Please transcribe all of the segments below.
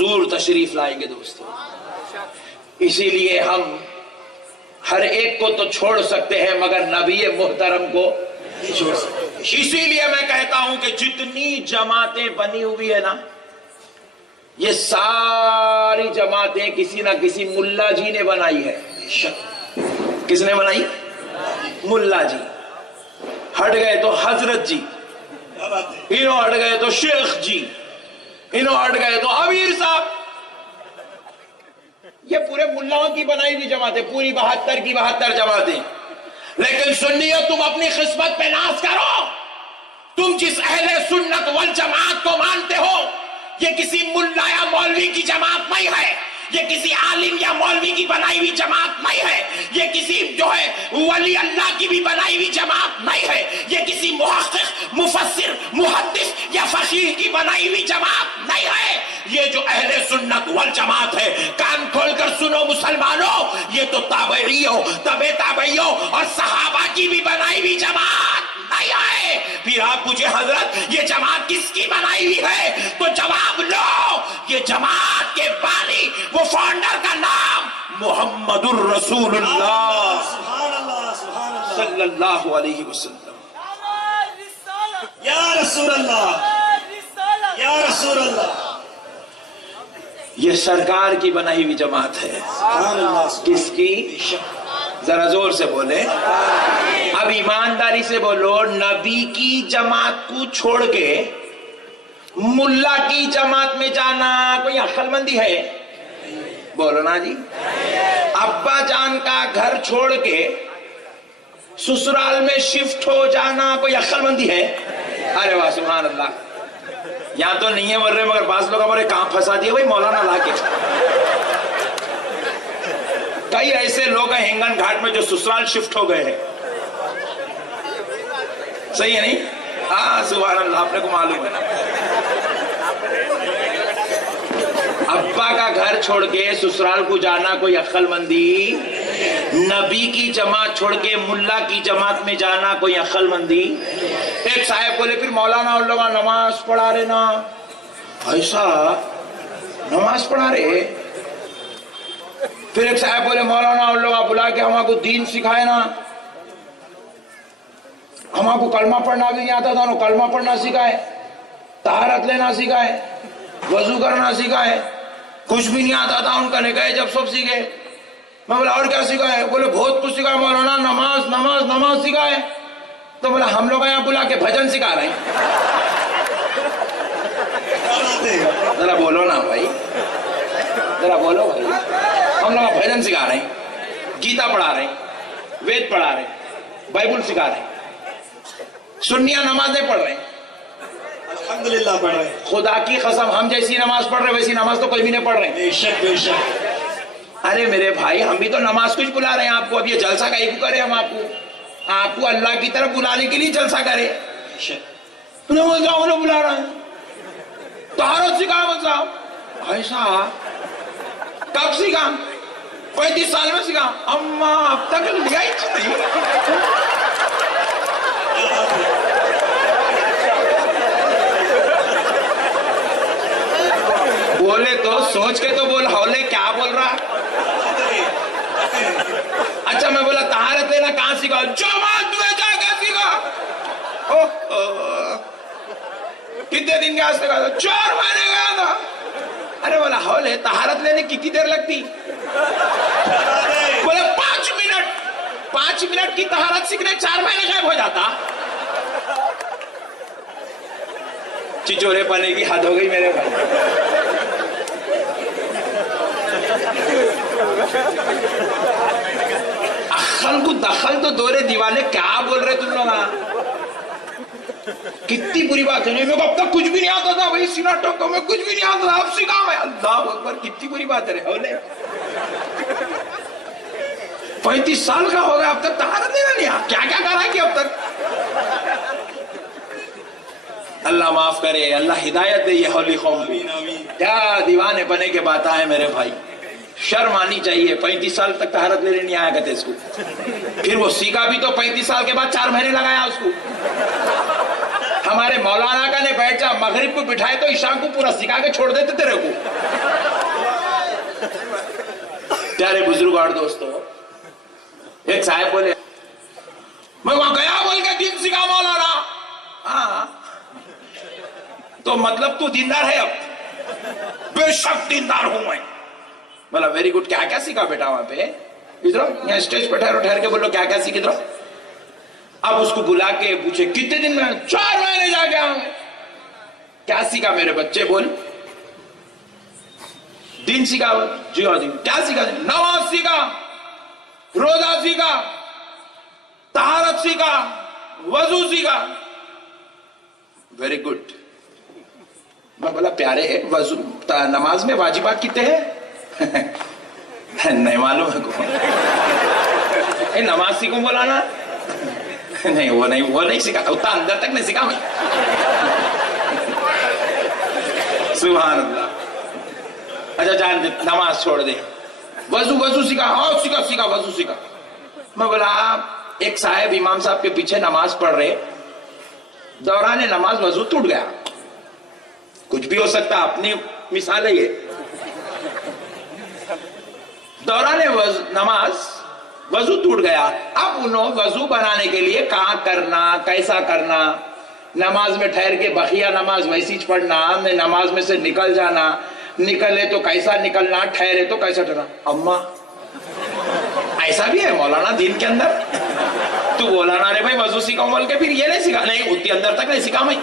حضور تشریف لائیں گے دوستو. اسی لیے ہم ہر ایک کو تو چھوڑ سکتے ہیں مگر نبی محترم کو نہیں چھوڑ سکتے. اسی لیے میں کہتا ہوں کہ جتنی جماعتیں بنی ہوئی ہے نا، یہ ساری جماعتیں کسی نہ کسی ملا جی نے بنائی ہے. کس نے بنائی؟ ملا جی. ہٹ گئے تو حضرت جی، انہوں ہٹ گئے تو شیخ جی، انہوں ہٹ گئے تو امیر صاحب. یہ پورے ملاؤں کی بنائی ہوئی جماعتیں، پوری 72 کی 72 جماعتیں. لیکن سنیو، تم اپنی قسمت پہ ناز کرو. تم جس اہل سنت والجماعت کو مانتے ہو، یہ کسی ملا یا مولوی کی جماعت نہیں ہے، یہ کسی عالم یا مولوی کی بنائی ہوئی جماعت نہیں ہے، یہ کسی جو ہے ولی اللہ کی بھی بنائی ہوئی جماعت نہیں ہے، یہ کسی محقق، مفسر، محدث یا فقیہ کی بنائی ہوئی جماعت نہیں ہے. یہ جو اہل سنت والجماعت ہے، کان کھول کر سنو مسلمانوں، یہ تو تابعیوں، تبع تابعیوں اور صحابہ کی بھی بنائی ہوئی جماعت نہیں ہے. پھر آپ پوچھے حضرت یہ جماعت کس کی بنائی ہوئی ہے، تو جواب لو، یہ جماعت کے بانی، وہ فاؤنڈر کا نام محمد الرسول اللہ صلی اللہ علیہ وسلم. یا رسول اللہ، یا رسول اللہ. یہ سرکار کی بنائی ہوئی جماعت ہے. کس کی؟ ذرا زور سے بولے. اب ایمانداری سے بولو، نبی کی جماعت کو چھوڑ کے ملا کی جماعت میں جانا کوئی عقل مندی ہے؟ بولو نا جی. ابا جان کا گھر چھوڑ کے سسرال میں شفٹ ہو جانا کوئی عقل مندی ہے؟ ارے واہ سبحان اللہ. یہاں تو نہیں ہے بول رہے، مگر بعض لوگ ہمارے کہاں پھنسا دیے بھائی مولانا لا کے. کئی ایسے لوگ ہیں ہنگن گھاٹ میں جو سسرال شفٹ ہو گئے ہیں. صحیح ہے نہیں؟ ہاں سبحان اللہ، آپ نے کو معلوم ہے. ابا کا گھر چھوڑ کے سسرال کو جانا کوئی عقل مندی. نبی کی جماعت چھوڑ کے ملا کی جماعت میں جانا کوئی عقل مندی. ایک صاحب بولے پھر مولانا ان لوگ نماز پڑھا رہے نا. ایسا نماز پڑھا رہے؟ پھر ایک صاحب بولے مولانا ان لوگ بلا کے ہمارے کو دین سکھائے نا. ہمارے کو کلمہ پڑھنا بھی نہیں آتا تھا، انہوں کلمہ پڑھنا سکھائے، طہارت لینا سکھائے، وضو کرنا سکھائے. کچھ بھی نہیں آتا تھا ان کا، نے کہے جب سب سیکھے. میں بولا اور کیا سکھائے؟ بولے بہت کچھ سکھائے مولانا، نماز نماز نماز سکھائے. تو بولا ہم لوگ یہاں بلا کے بھجن سکھا رہے ہیں. ذرا بولو نا بھائی، ذرا بولو بھائی. ہم لوگ بھجن سکھا رہے ہیں، گیتا پڑھا رہے ہیں، وید پڑھا رہے ہیں، بائبل سکھا رہے ہیں. سنیاں نمازیں پڑھ رہے ہیں، الحمدللہ پڑھ رہے ہیں. خدا کی قسم ہم جیسی نماز پڑھ رہے ویسی نماز تو کوئی بھی نہیں پڑھ رہے. بے شک بے شک. ارے میرے بھائی، ہم بھی تو نماز کچھ بلا رہے ہیں آپ کو. اب یہ جلسہ کا ایک کرے، ہم آپ کو اللہ کی طرف بلانے کے لیے جلسہ کرے. نماز بلا رہا ہے، طہارت سکھا صاحب. ایسا کب سکھا؟ 35 سال میں سکھا. اما اب تک لیا ہی نہیں. بولے تو سوچ کے تو بول، ہولے کیا بول رہا. اچھا میں بولا طہارت لینا کہاں سیکھا؟ جماعت میں جا کے سیکھا. کتنے دن گیا سیکھا؟ 4 مہینے گیا تھا. ارے بولا ہولے طہارت لینے کتنی دیر لگتی؟ بولے 5 منٹ. 5 منٹ کی طہارت سیکھنے 4 مہینے غائب ہو جاتا. چچورے پنے کی حد ہو گئی میرے بھائی. اخل کو دخل تو دورے دیوانے، کیا بول رہے تم لوگ؟ کتنی بری بات ہے. میرے کو اب تک کچھ بھی نہیں آتا تھا، وہی سینا ٹوکو میں کچھ بھی نہیں آتا تھا، اب سیکھا میں. اللہ اکبر، کتنی بری بات ہے. 35 سال کا ہو گیا اب تک طہارت نہیں آ. کیا کیا کرا کہ اب تک. اللہ معاف کرے، اللہ ہدایت دے یہ ہولی قوم کو. کیا دیوانے بنے کے بات ہے میرے بھائی. شرم آنی چاہیے. 35 سال تک طہارت لینے نہیں آیا کرتے اس کو. پھر وہ سیکھا بھی تو 35 سال کے بعد 4 مہینے لگایا اس کو. ہمارے مولانا کا نے بیٹھ جا مغرب کو بٹھائے تو عشاء کو پورا سکھا کے چھوڑ دیتے تیرے کو. پیارے بزرگ اور دوستو، ایک صاحب بولے میں وہاں گیا بول کے دین سکھا مولانا. ہاں تو مطلب تو دیندار ہے؟ اب بے شک دیندار ہوں میں. بولا ویری گڈ، کیا کیا سیکھا بیٹا وہاں پہ؟ ادھر یہاں اسٹیج پہ ٹھہر کے بولو کیا کیا سیکھ. ادھر اب اس کو بلا کے پوچھے کتنے دن میں؟ 4 مہینے جا گیا ہوں. کیا سیکھا میرے بچے؟ بول. دین سیکھا. جی ہاں دین. کیا سیکھا؟ نماز سیکھا، روزہ سیکھا، طہارت سیکھا، وضو سیکھا. Very good. میں بولا پیارے وضو نماز میں واجبات کتنے ہیں؟ نہیں معلوم ہے کو. نماز سیکھوں بولا نا. نہیں وہ نہیں سیکھا، اتنا اندر تک نہیں سیکھا میں. سبحان اللہ. اچھا جان نماز چھوڑ دے. وضو سیکھا. ہاں سیکھا وضو سیکھا. میں بولا ایک صاحب امام صاحب کے پیچھے نماز پڑھ رہے، دوران نماز وضو ٹوٹ گیا. کچھ بھی ہو سکتا، اپنی مثال ہے یہ. دوران نماز وضو ٹوٹ گیا. اب انہوں وضو بنانے کے لیے کہاں کرنا، کیسا کرنا، نماز میں ٹھہر کے بقیہ نماز ویسی پڑھنا، نماز میں سے نکل جانا، نکلے تو کیسا نکلنا، ٹھہرے تو کیسا ٹھہرنا. اماں ایسا بھی ہے مولانا دین کے اندر؟ تو مولانا نے بھائی وضو سیکھا بول کے پھر یہ نہیں سیکھا؟ نہیں اتنی اندر تک نہیں سیکھا میں،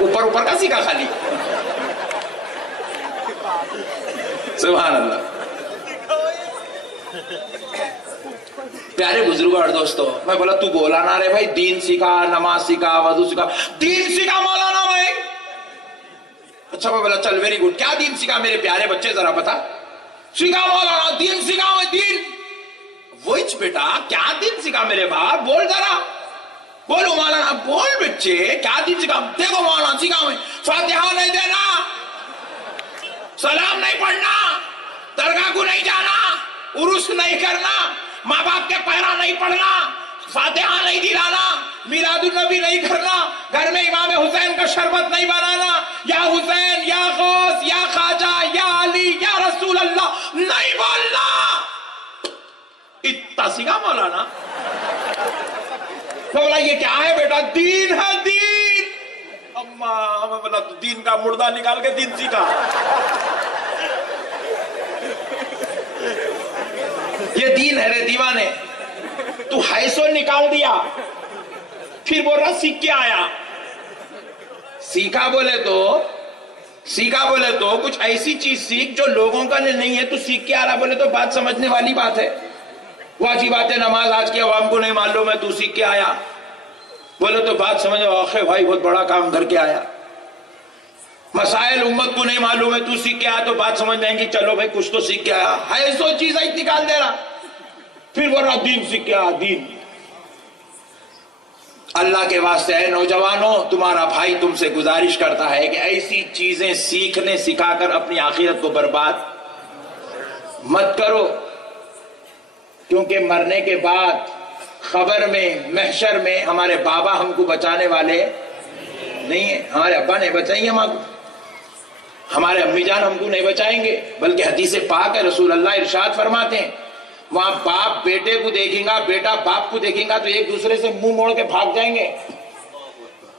اوپر کا سیکھا خالی. سبحان اللہ. پیارے بزرگوں اور دوستو، میں بولا تو مولانا رے بھائی دین سیکھا، نماز سیکھا، وضو سیکھا. دین سیکھا مولانا بھائی. اچھا میں بولا چل ویری گڈ. کیا دین سیکھا میرے پیارے بچے ذرا بتا. سیکھا مولانا دین سیکھا میں. دین وہی بیٹا کیا دین سیکھا میرے باپ؟ بول ذرا. بولو مولانا. بول بچے کیا دین سیکھا؟ دیکھو مولانا سیکھا میں فاتحہ نہیں دینا، سلام نہیں پڑھنا، درگاہ کو نہیں جانا، عرس نہیں کرنا، ماں باپ کے پہرا نہیں پڑھنا، فاتحہ نہیں دلانا، میلاد النبی نہیں کرنا، گھر میں امام حسین کا شربت نہیں بنانا، یا حسین یا غوث یا خواجہ یا علی یا رسول اللہ نہیں بولنا. اتنا سیکھا مولانا. بولا یہ کیا ہے بیٹا؟ دین ہے دین. اماں میں بولا تو دین کا مردہ نکال کے دین سیکھا. یہ دین ہے رے دیوانے. تو حیثو نکال دیا، پھر بول رہا سیکھ کے آیا. سیکھا بولے تو کچھ ایسی چیز سیکھ جو لوگوں کا نہیں ہے. تو سیکھ کے آ رہا بولے تو بات سمجھنے والی بات ہے. واجبات نماز آج کے عوام کو نہیں معلوم ہے، تو سیکھ کے آیا بولے تو بات سمجھو. آخر بھائی بہت بڑا کام کر کے آیا. مسائل امت کو نہیں معلوم ہے، تو سیکھ کے آیا تو بات سمجھ جائیں گی چلو بھائی کچھ تو سیکھ کے آیا. ہے سو چیز نکال دے رہا، پھر بول رہا دین سیکھ کے آیا. دین اللہ کے واسطے ہے نوجوانوں، تمہارا بھائی تم سے گزارش کرتا ہے کہ ایسی چیزیں سیکھنے سکھا کر اپنی آخرت کو برباد مت کرو. کیونکہ مرنے کے بعد خبر میں محشر میں ہمارے بابا ہم کو بچانے والے نہیں ہیں. ہمارے ابا نہیں بچائیں گے ہم کو، ہمارے امی جان ہم کو نہیں بچائیں گے. بلکہ حدیث پاک ہے، رسول اللہ ارشاد فرماتے ہیں وہاں باپ بیٹے کو دیکھیں گا، بیٹا باپ کو دیکھیں گا تو ایک دوسرے سے منہ موڑ کے بھاگ جائیں گے.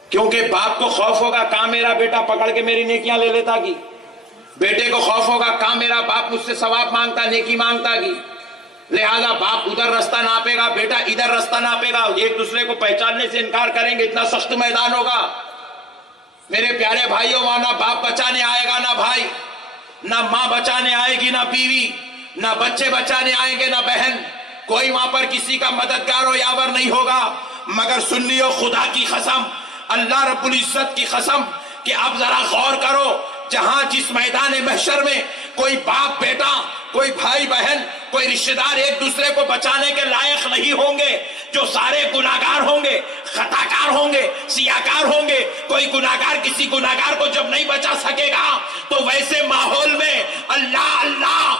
کیونکہ باپ کو خوف ہوگا کہاں میرا بیٹا پکڑ کے میری نیکیاں لے لیتا گی، بیٹے کو خوف ہوگا کہاں میرا باپ مجھ سے ثواب مانگتا، نیکی مانگتا گی. لہذا باپ ادھر رستہ ناپے گا، بیٹا ادھر رستہ ناپے گا، ایک دوسرے کو پہچاننے سے انکار کریں گے. اتنا سخت میدان ہوگا. میرے پیارے بھائیوں، وہاں نہ باپ بچانے آئے گا نہ بھائی، نہ ماں بچانے آئے گی نہ بیوی، نہ بچے بچانے آئیں گے نہ بہن. کوئی وہاں پر کسی کا مددگار و یاور نہیں ہوگا. مگر سنیو خدا کی قسم، اللہ رب العزت کی قسم کہ اب ذرا غور کرو، جہاں جس میدان محشر میں کوئی باپ بیٹا، کوئی بھائی بہن، کوئی رشتہ دار ایک دوسرے کو بچانے کے لائق نہیں ہوں گے، جو سارے گناہگار ہوں گے، خطاکار ہوں گے، سیاکار ہوں گے. کوئی گناہگار کسی گناہگار کو جب نہیں بچا سکے گا تو ویسے ماحول میں اللہ اللہ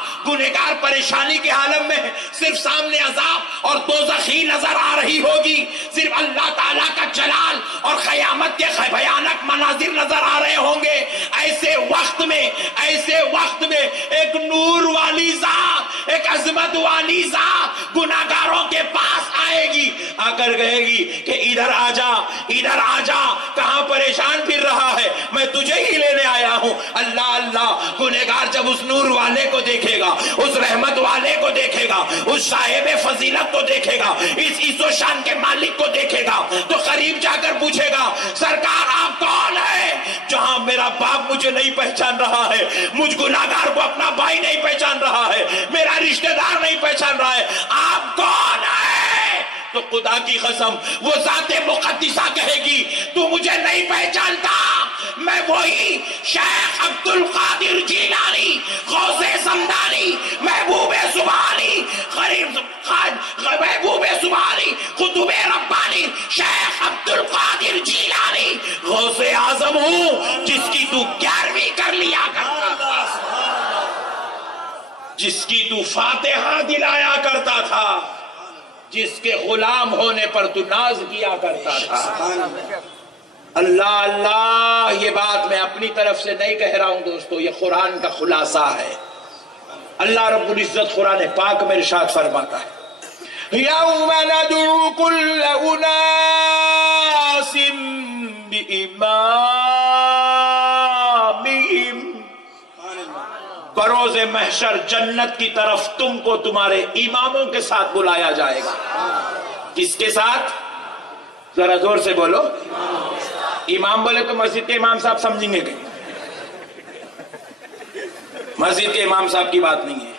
گنہگار پریشانی کے عالم میں صرف سامنے عذاب اور دوزخ ہی نظر آ رہی ہوگی، صرف اللہ تعالیٰ کا جلال اور قیامت کے بھیانک مناظر نظر آ رہے ہوں گے، ایسے وقت میں ایک نور والی ذات، ایک عظمت والی ذات گناہگاروں کے پاس آئے گی، آ کر کہے گی کہ ادھر آ جا، کہاں پریشان پھر رہا ہے، میں تجھے ہی لینے آیا ہوں۔ اللہ اللہ، گنہگار جب اس نور والے کو دیکھے گا، اس رحمت والے کو دیکھے گا، اس صاحب فضیلت کو دیکھے گا، اس عزت و شان کے مالک کو دیکھے گا، تو قریب جا کر پوچھے گا سرکار آپ کون ہے؟ جہاں میرا باپ مجھے نہیں پہچان رہا ہے، مجھ گناہگار کو اپنا بھائی نہیں پہچان رہا ہے، میرا رشتہ دار نہیں پہچان رہا ہے، آپ کون ہے؟ تو خدا کی قسم وہ ذات مقدسہ کہے گی تو مجھے نہیں پہچانتا، میں وہی شیخ عبد القادر جیلانی، غوث سمدانی، محبوب سبحانی، قطب ربانی، شیخ عبد القادر جیلانی، غوث اعظم ہوں جس کی تو 11ویں کر لیا کرتا تھا، جس کی تو فاتحہ دلایا کرتا تھا، جس کے غلام ہونے پر تو ناز کیا کرتا تھا۔ اللہ اللہ، یہ بات میں اپنی طرف سے نہیں کہہ رہا ہوں دوستو، یہ قرآن کا خلاصہ ہے۔ اللہ رب العزت قرآن پاک میں ارشاد فرماتا ہے یوم ندعو کل اناس بامامہم، بروز محشر جنت کی طرف تم کو تمہارے اماموں کے ساتھ بلایا جائے گا۔ کس کے ساتھ؟ ذرا زور سے بولو۔ امام بولے تو مسجد کے امام صاحب سمجھیں گے کہ مسجد کے امام صاحب کی بات نہیں ہے،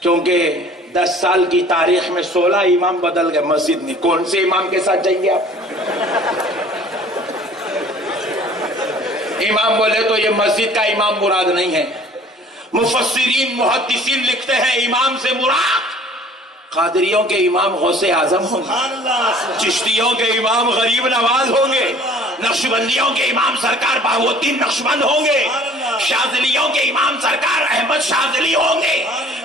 کیونکہ 10 سال کی تاریخ میں 16 امام بدل گئے مسجد میں، کون سے امام کے ساتھ جائیں گے آپ؟ امام بولے تو یہ مسجد کا امام مراد نہیں ہے، مفسرین محدثین لکھتے ہیں امام سے مراد قادریوں کے امام غوث اعظم ہوں گے، چشتیوں کے امام غریب نواز ہوں گے، نقشبندیوں کے امام سرکار بہاؤالدین نقشبند ہوں گے، شاذلیوں کے امام سرکار احمد شاذلی ہوں گے،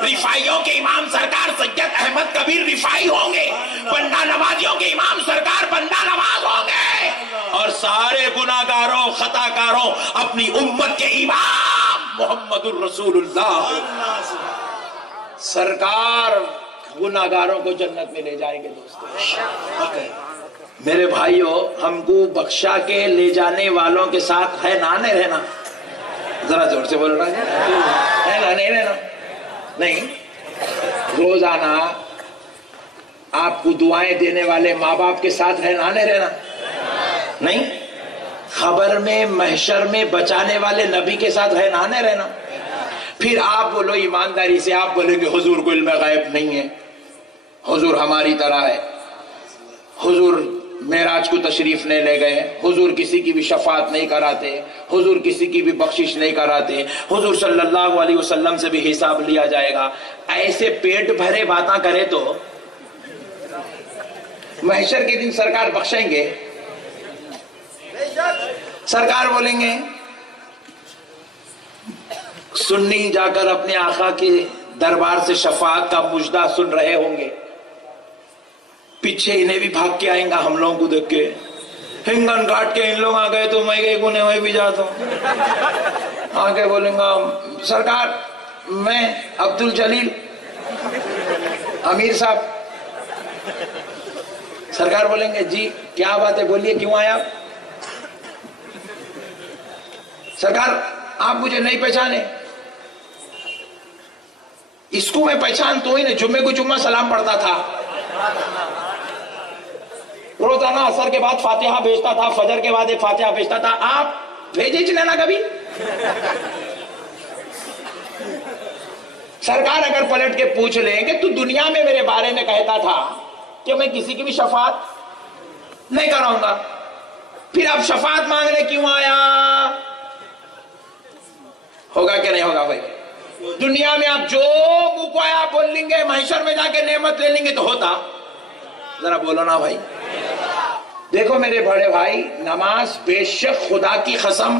رفاعیوں کے امام سرکار سید احمد کبیر رفاعی ہوں گے، بندہ نوازیوں کے امام سرکار بندہ نواز ہوں گے، اور سارے گناہگاروں خطاکاروں اپنی امت کے امام محمد الرسول اللہ سرکار گناہگاروں کو جنت میں لے جائیں گے۔ دوستو میرے بھائیوں، ہم کو بخشا کے لے جانے والوں کے ساتھ ہے نا نہیں رہنا؟ ذرا زور سے بولنا ہے نا نہیں رہنا؟ نہیں، روزانہ آپ کو دعائیں دینے والے ماں باپ کے ساتھ ہے نا نہیں رہنا؟ نہیں، خبر میں محشر میں بچانے والے نبی کے ساتھ ہے نا نہیں رہنا؟ پھر آپ بولو ایمانداری سے، آپ بولیں کہ حضور کو علم غیب نہیں ہے، حضور ہماری طرح ہے، حضور معراج کو تشریف نہیں لے گئے، حضور کسی کی بھی شفاعت نہیں کراتے، حضور کسی کی بھی بخشش نہیں کراتے، حضور صلی اللہ علیہ وسلم سے بھی حساب لیا جائے گا۔ ایسے پیٹ بھرے باتاں کرے تو محشر کے دن سرکار بخشیں گے؟ سرکار بولیں گے سنی جا کر اپنے آقا کے دربار سے شفاعت کا مجدہ سن رہے ہوں گے، پیچھے انہیں بھی بھاگ کے آئیں گا ہم لوگوں کو دیکھ کے، ہنگن کاٹ کے ان لوگ آ گئے تو میں گئے گنے میں بھی جاتا ہوں، آگے بولیں گا سرکار میں عبد الجلیل امیر صاحب، سرکار بولیں گے جی کیا بات ہے بولیے کیوں آیا؟ سرکار آپ مجھے نہیں پہچانے؟ اس کو میں پہچان تو ہی نہیں، جمعے کو جمعہ سلام پڑھتا تھا، روزانہ عصر کے بعد فاتحہ بھیجتا تھا، فجر کے بعد ایک فاتحہ بھیجتا تھا، آپ بھیجے چلنا کبھی؟ سرکار اگر پلٹ کے پوچھ لیں کہ تو دنیا میں میرے بارے میں کہتا تھا کہ میں کسی کی بھی شفاعت نہیں کراؤں گا، پھر آپ شفاعت مانگنے کیوں آیا؟ ہوگا کہ نہیں ہوگا بھائی؟ دنیا میں آپ جو منہ کو آیا بول لیں گے، محشر میں جا کے نعمت لے لیں گے تو ہوتا؟ ذرا بولو نا بھائی۔ دیکھو میرے بڑے بھائی، نماز بے شک خدا کی قسم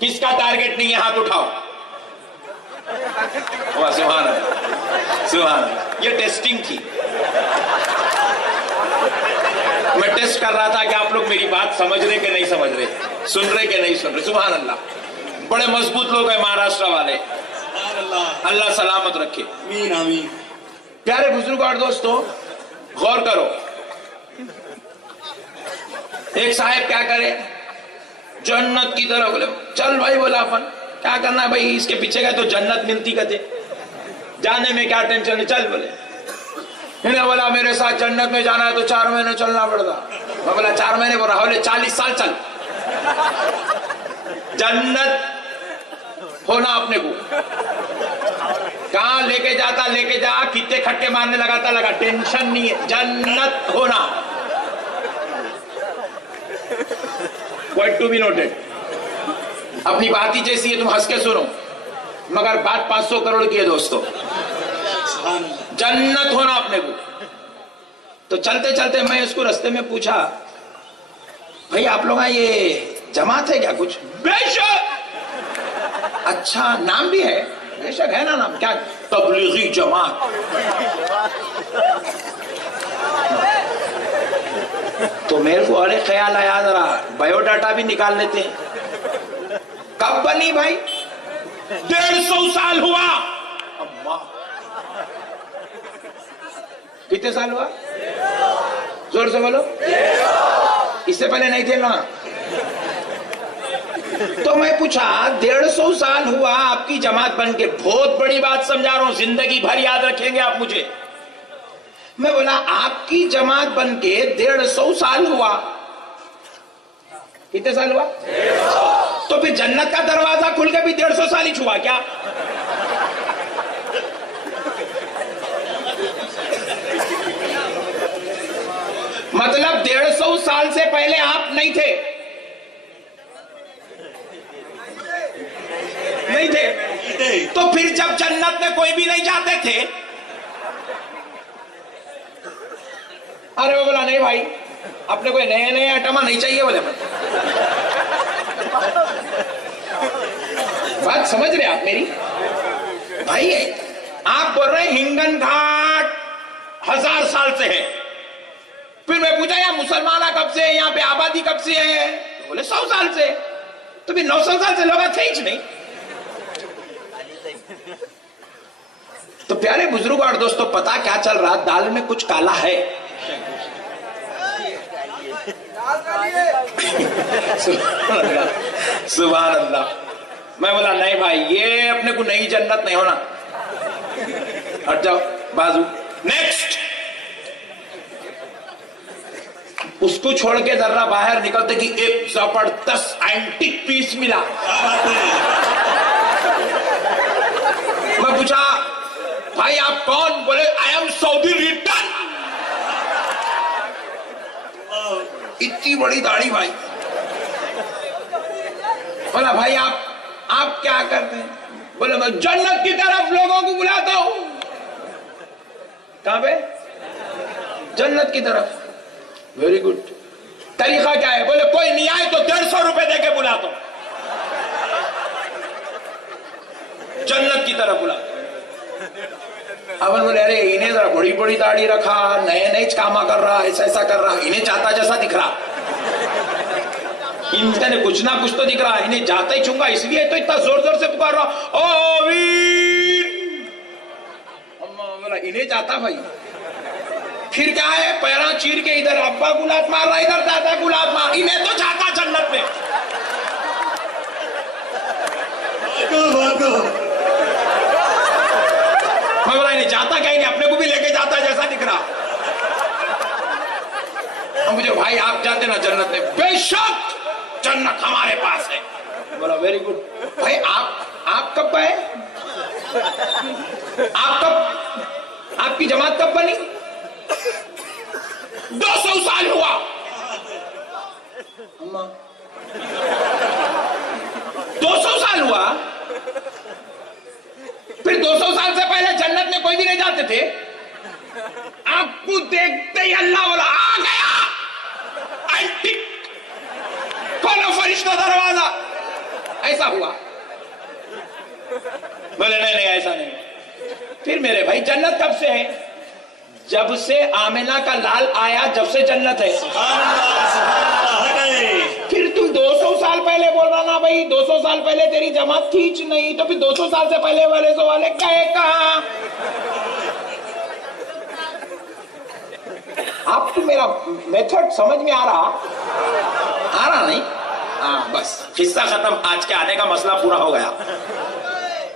کس کا ٹارگٹ نہیں ہے؟ ہاتھ اٹھاؤ. واہ سبحان اللہ سبحان اللہ. یہ ٹیسٹنگ تھی. میں ٹیسٹ کر رہا تھا کہ آپ لوگ میری بات سمجھ رہے کہ نہیں سمجھ رہے, سن رہے کہ نہیں سن رہے. سبحان اللہ. بڑے مضبوط لوگ ہیں مہاراشٹر والے, اللہ سلامت رکھے. آمین آمین. پیارے بزرگوں اور دوستوں, غور کرو. ایک صاحب کیا کرے, جنت کی طرف بولے چل بھائی, بولا اپن کیا کرنا ہے بھائی, اس کے پیچھے گئے تو جنت ملتی کہتے, جانے میں کیا ٹینشن ہے, چل بولے. انہیں بولا میرے ساتھ جنت میں جانا ہے تو 4 مہینے چلنا پڑتا. میں بولا 4 مہینے بول رہا, بولے 40 سال چل. جنت ہونا اپنے کو کہاں لے کے جاتا, لے کے جا, کتنے کھٹے مارنے لگاتا لگا, ٹینشن نہیں ہے. جنت ہونا پوائنٹ ٹو بی نوٹڈ. اپنی بات ہی جیسی ہے, تم ہنس کے سنو, مگر بات 500 کروڑ کی ہے دوستو. جنت ہونا اپنے کو. تو چلتے چلتے میں اس کو رستے میں پوچھا, بھائی آپ لوگ یہ جماعت ہے کیا کچھ؟ بے شک. اچھا نام بھی ہے؟ بے شک ہے نا نام. کیا؟ تبلیغی جماعت. تو میرے کو ارے خیال آیا, ذرا بایو ڈاٹا بھی نکال لیتے ہیں. کب بنی بھائی؟ 150 سال ہوا. اللہ, کتنے سال ہوا؟ زور سے بولو. اس سے پہلے نہیں تھے نا. تو میں پوچھا 150 سال ہوا آپ کی جماعت بن کے, بہت بڑی بات سمجھا رہا ہوں, زندگی بھر یاد رکھیں گے آپ مجھے. میں بولا آپ کی جماعت بن کے 150 سال ہوا. کتنے سال ہوا؟ تو پھر جنت کا دروازہ کھل کے بھی 150 سال ہی چھوا کیا؟ مطلب 150 سال سے پہلے آپ نہیں تھے, نہیں تھے. تو پھر جب جنت میں کوئی بھی نہیں جاتے تھے, ارے وہ بولا نہیں بھائی اپنے کوئی نئے نئے آئٹم نہیں چاہیے. بولے بات سمجھ رہے آپ میری بھائی؟ آپ بول رہے ہیں ہنگن گھاٹ 1000 سال سے ہے. پھر میں پوچھا یہاں مسلمانہ کب سے ہے, یہاں پہ آبادی کب سے ہے؟ بولے 100 سال سے. تو پھر 900 سال سے لوگ تھے ہی نہیں. تو پیارے بزرگ اور دوستوں, پتا کیا چل رہا, دال میں کچھ کالا ہے. سبحان اللہ. میں بولا نہیں بھائی, یہ اپنے کو نئی جنت نہیں ہونا. ہٹ جاؤ بازو. نیکسٹ. اس کو چھوڑ کے ذرا باہر نکلتے کہ ایک زبردست اینٹک پیس ملا. میں پوچھا بھائی آپ کون؟ بولے آئی ایم سعودی ریٹرن. اتنی بڑی داڑھی بھائی. بولا بھائی آپ کیا کرتے ہیں؟ بولے میں جنت کی طرف لوگوں کو بلاتا ہوں. کہاں پہ؟ جنت کی طرف. Very good. طریقہ کیا ہے؟ بولے کوئی نہیں آئے تو 150 روپے دے کے بلاتا ہوں, جنت کی طرف بلاتا ہوں. اب بولے ارے انہیں ذرا بڑی بڑی داڑھی رکھا, نئے نئے کاما کر رہا, ایسا کر رہا, انہیں چاہتا جیسا دکھ رہا, انہیں کچھ نہ کچھ تو دکھ رہا, انہیں جاتا ہی چونگا, اس لیے تو اتنا زور زور سے پکار رہا او ویر. بولا انہیں جاتا بھائی. پھر کیا ہے, پیرا چیر کے ادھر ابا گلات مار رہا, ادھر دادا گلات مار, انہیں تو جاتا جنت میں. میں بولا انہیں جاتا کہیں نہیں, اپنے کو بھی لے کے جاتا جیسا دکھ رہا. مجھے بھائی آپ جاتے نا جنت میں؟ بے شک جنت ہمارے پاس ہے. بولا ویری گڈ. بھائی آپ کب آئے؟ آپ کی جماعت کب بنی؟ 200 سال ہوا. 200 سال ہوا. پھر 200 سال سے پہلے جنت میں کوئی بھی نہیں جاتے تھے. آپ کو دیکھتے ہی اللہ بولا آ گیا اینٹک. کھولو فرشتہ دروازہ. ایسا ہوا؟ بولے نہیں نہیں ایسا نہیں. پھر میرے بھائی جنت کب سے ہے؟ جب سے آمنہ کا لال آیا جب سے جنت ہے. پھر تم 200 سال پہلے بول رہا نا بھائی 200 سال پہلے تیری جماعت تھی نہیں تو پھر 200 سال سے پہلے والے سوالے گئے کہاں؟ آپ کو میرا میتھڈ سمجھ میں آ رہا نہیں؟ ہاں بس قصہ ختم. آج کے آنے کا مسئلہ پورا ہو گیا.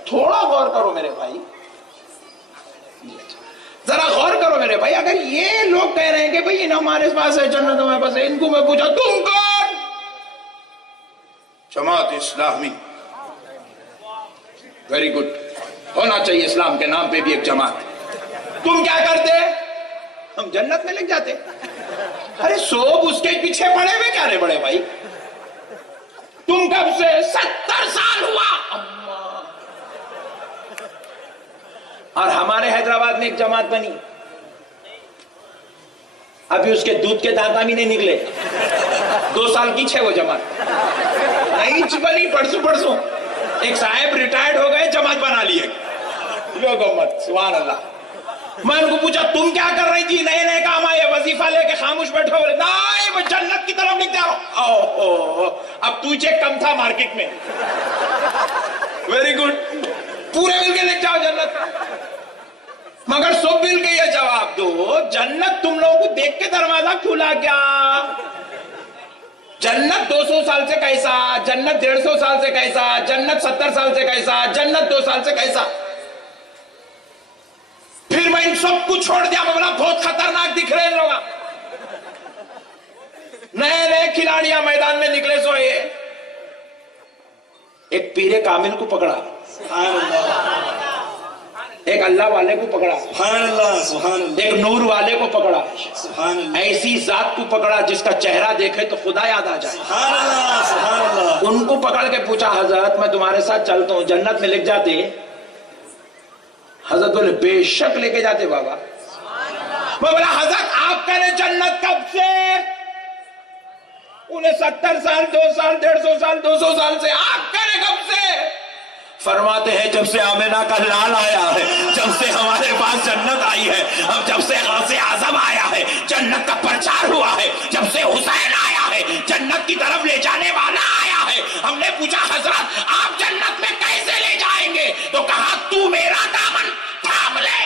تھوڑا غور کرو میرے بھائی, ذرا غور کرو میرے بھائی. اگر یہ لوگ کہہ رہے ہیں کہ بھئی ہمارے پاس ہے جنت ہمارے پاس ہے, ان کو میں پوچھا تم کون؟ جماعت اسلامی. ویری گڈ, ہونا چاہیے اسلام کے نام پہ بھی ایک جماعت. تم کیا کرتے؟ ہم جنت میں لگ جاتے. ارے سوب اس کے پیچھے پڑے ہوئے کیا رہے بڑے بھائی؟ تم کب سے؟ 70 سال ہوا. اور ہمارے حیدرآباد میں ایک جماعت بنی, ابھی اس کے دودھ کے دانتا بھی نہیں نکلے. 2 سال کی ہے وہ جماعت, نہیں بنی. پرسوں ایک صاحب ریٹائرڈ ہو گئے, جماعت بنا لیے. سبحان اللہ. میں ان کو پوچھا تم کیا کر رہی تھی؟ نئے کام آئے, وظیفہ لے کے خاموش بیٹھو. بولے نہیں میں جنت کی طرف لکھ جا رہا ہوں. اب تجھے کم تھا مارکیٹ میں. ویری گڈ, پورے مل کے لکھ جاؤ جنت. مگر سب مل کے یہ جواب دو, جنت تم لوگوں کو دیکھ کے دروازہ کھلا کیا؟ جنت 200 سال سے کیسا, جنت 150 سال سے کیسا, جنت 70 سال سے کیسا, جنت 2 سال سے کیسا؟ پھر میں ان سب کو چھوڑ دیا. میں بولا بہت خطرناک دکھ رہے ہیں لوگ. نئے کھلاڑیاں میدان میں نکلے. سو یہ ایک پیر کامل کو پکڑا, ایک اللہ والے کو پکڑا, ایک نور والے کو پکڑا, ایسی ذات کو پکڑا جس کا چہرہ دیکھے تو خدا یاد آ جائے. ان کو پکڑ کے پوچھا حضرت میں تمہارے ساتھ چلتا ہوں, جنت میں لکھ جاتے؟ حضرت بولے بے شک لے کے جاتے بابا. میں بولا حضرت آپ کہنے جنت کب سے؟ انہیں 70 سال, 2 سال, 150 سال, 200 سال سے. آپ کہنے کب سے؟ فرماتے ہیں جب سے آمنہ کا لال آیا ہے, جب سے ہمارے پاس جنت آئی ہے, اب جب سے غوث اعظم آیا ہے, جنت کا پرچار ہوا ہے, جب سے حسین آیا ہے, جنت کی طرف لے جانے والا آیا ہے. ہم نے پوچھا حضرت آپ جنت میں کیسے لے جائیں گے؟ تو کہا تو میرا دامن تھام لے.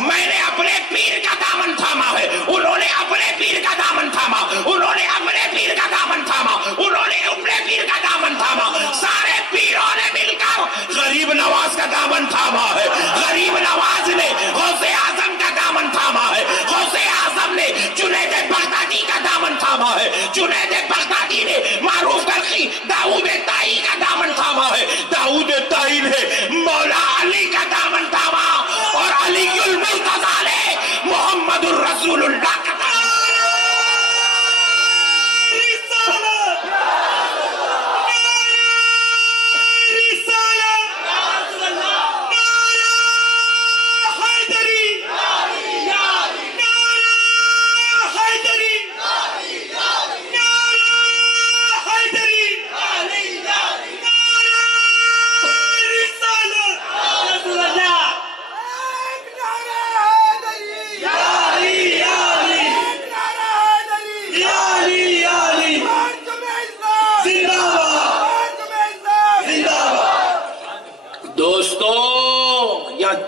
میں نے اپنے پیر کا دامن تھاما ہے, انہوں نے اپنے پیر کا دامن تھاما, انہوں نے اپنے پیر کا دامن تھاما, انہوں نے اپنے پیر کا دامن تھاما. سارے پیروں نے مل کر غریب نواز کا دامن تھاما ہے. غریب نواز نے غوث اعظم کا دامن تھاما ہے. غوث اعظم نے جنید بغدادی کا دامن تھاما ہے. جنید بغدادی نے معروف کرخی داؤد تائی کا دامن تھاما ہے. داؤد تائی نے مولا علی کا دامن تھاما, اور علی المرتضی نے محمد الرسول اللہ کا دامن.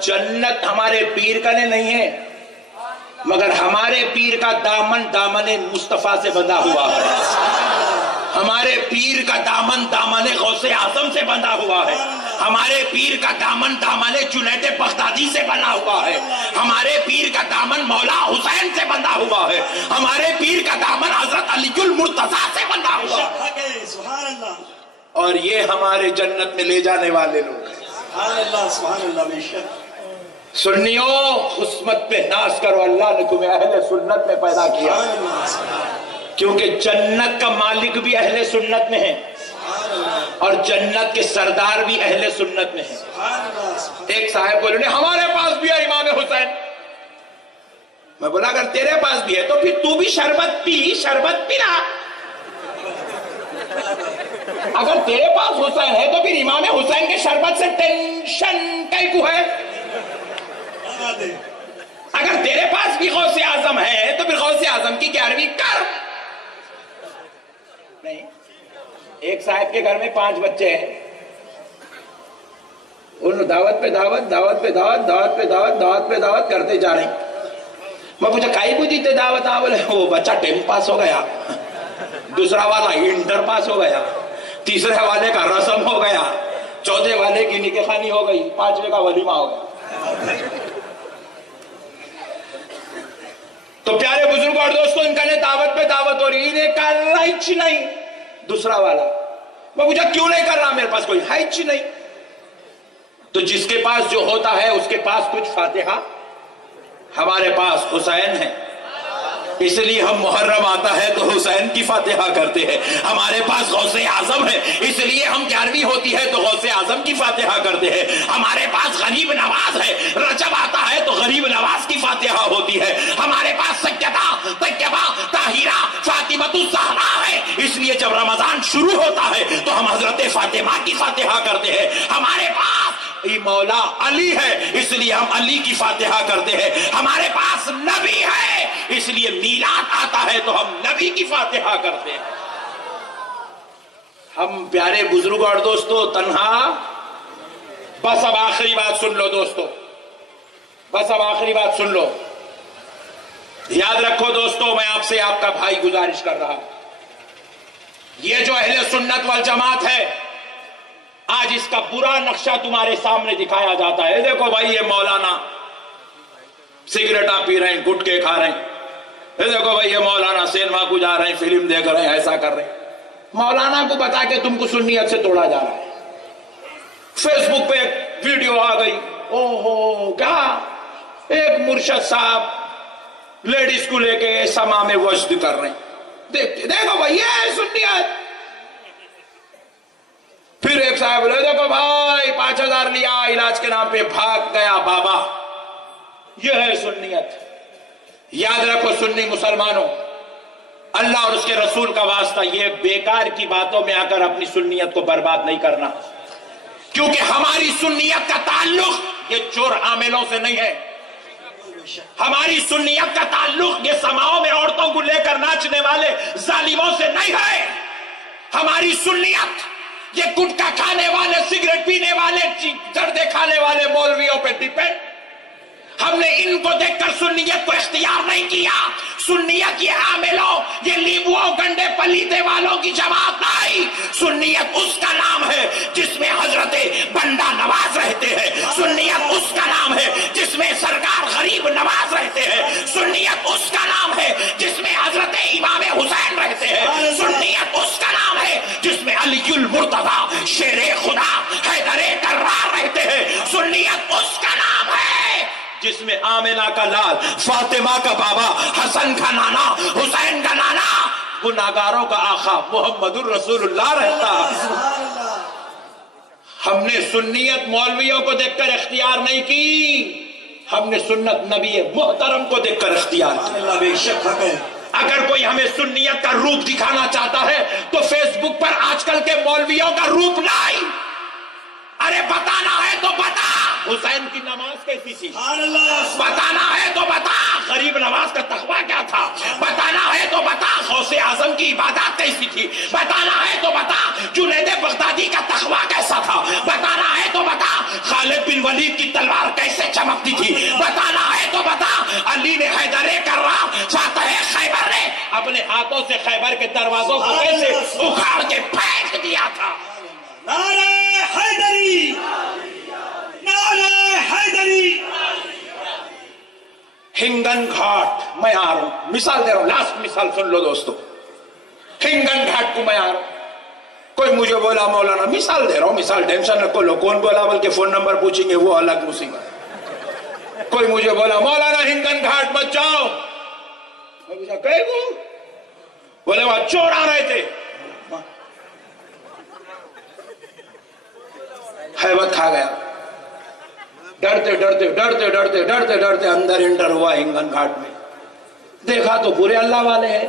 جنت ہمارے پیر کا نہیں ہے, مگر ہمارے پیر کا دامن دامن مصطفیٰ سے بندھا ہوا ہے. ہمارے پیر کا دامن دامن غوث اعظم سے بندھا ہوا ہے. ہمارے پیر کا دامن دامن جنید بغدادی سے بندھا ہوا ہے. ہمارے پیر کا دامن مولا حسین سے بندھا ہوا ہے. ہمارے پیر کا دامن حضرت علی المرتضی سے بندھا ہوا ہے. اور یہ ہمارے جنت میں لے جانے والے لوگ ہیں. سبحان اللہ بے شک. سنیوں خصمت پہ ناز کرو, اللہ نے تمہیں اہل سنت میں پیدا کیا, کیونکہ جنت کا مالک بھی اہل سنت میں ہے, اور جنت کے سردار بھی اہل سنت میں ہیں. ایک صاحب بولے ہمارے پاس بھی ہے امام حسین. میں بولا اگر تیرے پاس بھی ہے تو پھر تو بھی شربت پی, شربت پینا. اگر تیرے پاس حسین ہے تو پھر امام حسین کے شربت سے ٹینشن کئی کو ہے؟ اگر تیرے پاس بھی غوث اعظم ہے تو پھر غوث اعظم کی 11ویں کر. نہیں، ایک صاحب کے گھر میں 5 بچے ہیں، انہوں دعوت پہ دعوت، دعوت پہ دعوت، دعوت پہ دعوت، دعوت پہ دعوت کرتے جا رہے ہیں. میں پوچھا کائی کو دیتے دعوت؟ بولے وہ بچہ 10 پاس ہو گیا، دوسرا والا انٹر پاس ہو گیا، تیسرے والے کا رسم ہو گیا، چوتھے والے کی نکاح خوانی ہو گئی، 5ویں کا ولیمہ ہو گیا. تو پیارے بزرگ اور دوستوں، ان کا نے دعوت پہ دعوت ہو رہی، انہیں کر رہا ہی نہیں. دوسرا والا، میں پوچھا کیوں نہیں کر رہا؟ میرے پاس کوئی ہے ہی نہیں. تو جس کے پاس جو ہوتا ہے اس کے پاس کچھ فاتحہ، ہمارے پاس حسین ہے، اس لیے ہم محرم آتا ہے تو حسین کی فاتحہ کرتے ہیں. ہمارے پاس غوث اعظم ہے، اس لیے ہم 11ویں ہوتی ہے تو غوث اعظم کی فاتحہ کرتے ہیں. ہمارے پاس غریب نواز ہے، رجب آتا ہے تو غریب نواز کی فاتحہ ہوتی ہے. ہمارے پاس سیدہ طیبہ طاہرہ فاطمۃ الزہرا ہے، اس لیے جب رمضان شروع ہوتا ہے تو ہم حضرت فاطمہ کی فاتحہ کرتے ہیں. ہمارے پاس مولا علی ہے، اس لیے ہم علی کی فاتحہ کرتے ہیں. ہمارے پاس نبی ہے، اس لیے میلاد آتا ہے تو ہم نبی کی فاتحہ کرتے ہیں. ہم پیارے بزرگ اور دوستو تنہا، بس اب آخری بات سن لو دوستو، بس اب آخری بات سن لو. یاد رکھو دوستو، میں آپ سے آپ کا بھائی گزارش کر رہا ہوں، یہ جو اہل سنت والجماعت ہے، آج اس کا برا نقشہ تمہارے سامنے دکھایا جاتا ہے. دیکھو بھائی، یہ مولانا سگریٹاں پی رہے ہیں، گٹکے کھا رہے ہیں. دیکھو بھائی، یہ مولانا سینما کو جا رہے ہیں، فلم دیکھ رہے ہیں، ایسا کر رہے ہیں. مولانا کو بتا کے تم کو سنیت سے توڑا جا رہا ہے. فیس بک پہ ایک ویڈیو آ گئی، او ہو کیا، ایک مرشد صاحب لیڈیز کو لے کے سما میں وجد کر رہے ہیں. دیکھو بھائی، یہ ہے سنیت. پھر ایک صاحب بولے دیکھو بھائی 5000 لیا علاج کے نام پہ، بھاگ گیا بابا. یہ ہے سنیت. یاد رکھو سنی مسلمانوں، اللہ اور اس کے رسول کا واسطہ یہ بیکار کی باتوں میں آ کر اپنی سنیت کو برباد نہیں کرنا، کیونکہ ہماری سنیت کا تعلق یہ چور عاملوں سے نہیں ہے. ہماری سنیت کا تعلق یہ سماؤں میں عورتوں کو لے کر ناچنے والے ظالموں سے نہیں ہے. ہماری سنیت یہ گٹکا کھانے والے، سگریٹ پینے والے، جردے کھانے والے مولویوں پہ ڈیپینڈ. ہم نے ان کو دیکھ کر سنیت کو اختیار نہیں کیا. سنیت یہ عاملوں، یہ لیمبوؤں گنڈے پلیتے والوں کی جماعت نہیں. سنیت اس کا نام ہے جس میں حضرت بندہ نواز رہتے ہیں. سنیت اس کا نام ہے جس میں سرکار غریب نواز رہتے ہیں. سنیت اس کا نام ہے جس میں حضرت امام حسین رہتے ہیں. سنیت اس کا نام ہے جس میں علی المرتضی شیر خدا حیدر کرار رہتے ہیں. سنیت اس کا نام ہے جس میں آمنہ کا لال، فاطمہ کا بابا، حسن کا نانا، حسین کا نانا، گناہگاروں کا آقا محمد الرسول اللہ رہتا. ہم نے سنیت مولویوں کو دیکھ کر اختیار نہیں کی، ہم نے سنت نبی محترم کو دیکھ کر اختیار کی. اللہ بے شک حق ہے. اگر کوئی ہمیں سنیت کا روپ دکھانا چاہتا ہے تو فیس بک پر آج کل کے مولویوں کا روپ لائی. ارے بتانا ہے تو بتا حسین کی نماز کیسی تھی، بتانا ہے تو بتا غریب نواز کا تقویٰ کیا تھا، بتانا ہے تو بتا غوث اعظم کی عبادات کیسی تھی، بتانا ہے تو بتا جنید بغدادی کا تقویٰ کیسا تھا، بتانا ہے تو بتا خالد بن ولید کی تلوار کیسے چمکتی تھی، بتانا ہے تو بتا علی نے حیدر کرار فاتح خیبر نے اپنے ہاتھوں سے خیبر کے دروازوں کو کیسے اکھاڑ کے پھینک دیا تھا. نعرہ حیدری، نعرہ حیدری. ہنگن گھاٹ میں آ رہا ہوں، مثال دے رہا ہوں، لاسٹ مثال سن لو دوستو. ہنگن گھاٹ کو میں آ رہا ہوں، کوئی مجھے بولا مولانا، مثال دے رہا ہوں، مثال ٹینشن رکھو لو، کون بولا بلکہ فون نمبر پوچھیں گے وہ الگ مصیبت. کوئی مجھے بولا مولانا ہنگن گھاٹ مت جاؤ، میں پوچھا کہے گو، بولے وہاں چور آ رہے تھے. حیبت کھا گیا، ڈرتے ڈرتے ڈرتے ڈرتے ڈرتے ڈرتے اندر انٹر ہوا ہنگن گھاٹ میں. دیکھا تو پورے اللہ والے ہیں،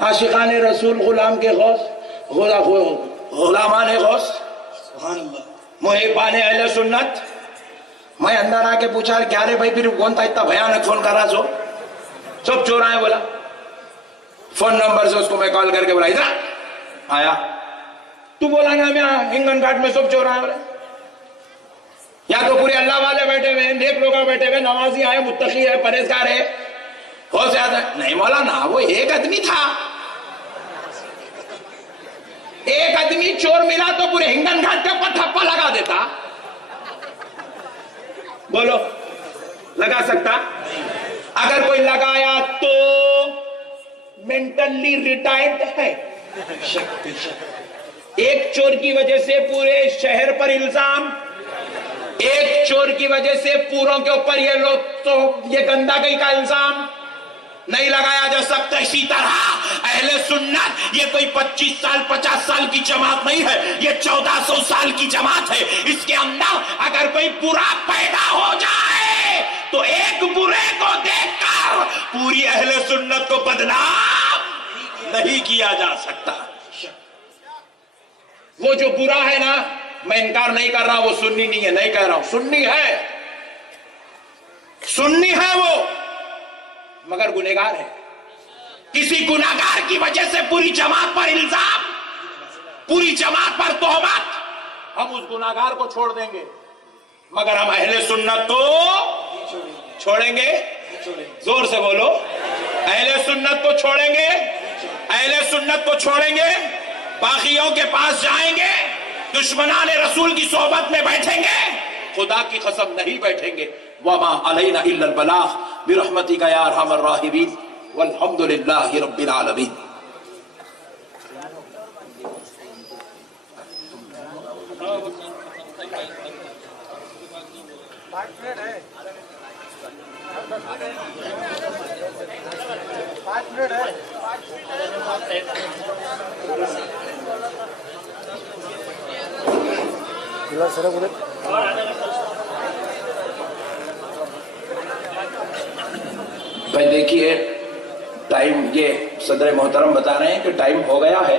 عاشقان رسول غلام کے غوث. غلامان غوث سبحان اللہ. محبان اہل سنت. میں اندر آ کے پوچھا کیا رے بھائی پھر کون تھا اتنا بھیانک فون کر رہا سو؟ سب چور آئے. بولا فون نمبر سے اس کو میں کال کر کے بولا ادھر آیا. تو بولا نا میں ہنگن گھاٹ میں سب چور آئے. بولا یا تو پورے اللہ والے بیٹھے ہوئے نیک لوگ بیٹھے ہوئے نمازی آئے متقی ہے پرہیزگار ہے. ہو زیادہ نہیں مولانا وہ ایک آدمی تھا. ایک آدمی چور ملا تو پورے ہنگن گھاٹ کے اوپر ٹھپا لگا دیتا. بولو لگا سکتا؟ اگر کوئی لگایا تو مینٹلی ریٹائرڈ ہے. ایک چور کی وجہ سے پورے شہر پر الزام, ایک چور کی وجہ سے پوروں کے اوپر یہ لوگ تو یہ گندگی کا الزام نہیں لگایا جا سکتا. اسی طرح اہل سنت یہ کوئی 25 سال 50 سال کی جماعت نہیں ہے, یہ 1400 سال کی جماعت ہے. اس کے اندر اگر کوئی برا پیدا ہو جائے تو ایک برے کو دیکھ کر پوری اہل سنت کو بدنام نہیں کیا جا سکتا. وہ جو برا ہے نا, میں انکار نہیں کر رہا وہ سنی نہیں ہے, نہیں کہہ رہا ہوں سنی ہے, سنی ہے وہ, مگر گنہگار ہے. کسی گنہگار کی وجہ سے پوری جماعت پر الزام, پوری جماعت پر تہمت, ہم اس گنہگار کو چھوڑ دیں گے مگر ہم اہل سنت کو چھوڑیں گے؟ زور سے بولو, اہل سنت کو چھوڑیں گے؟ اہل سنت کو چھوڑیں گے؟ باغیوں کے پاس جائیں گے, دشمنان رسول کی صحبت میں بیٹھیں گے؟ خدا کی قسم نہیں بیٹھیں گے. وما علینا الا البلاغ برحمتک یا ارحم الراحمین والحمد للہ رب العالمین. بھائی دیکھیے ٹائم, یہ صدر محترم بتا رہے ہیں کہ ٹائم ہو گیا ہے.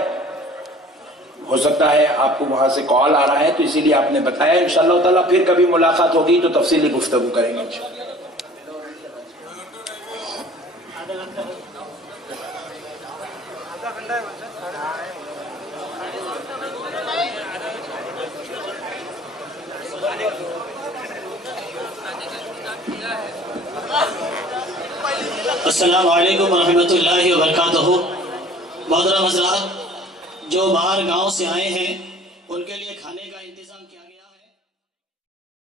ہو سکتا ہے آپ کو وہاں سے کال آ رہا ہے تو اسی لیے آپ نے بتایا. انشاءاللہ تعالیٰ پھر کبھی ملاقات ہوگی تو تفصیلی گفتگو کریں گے. السلام علیکم ورحمۃ اللہ وبرکاتہ. محترم حضرات, جو باہر گاؤں سے آئے ہیں ان کے لیے کھانے کا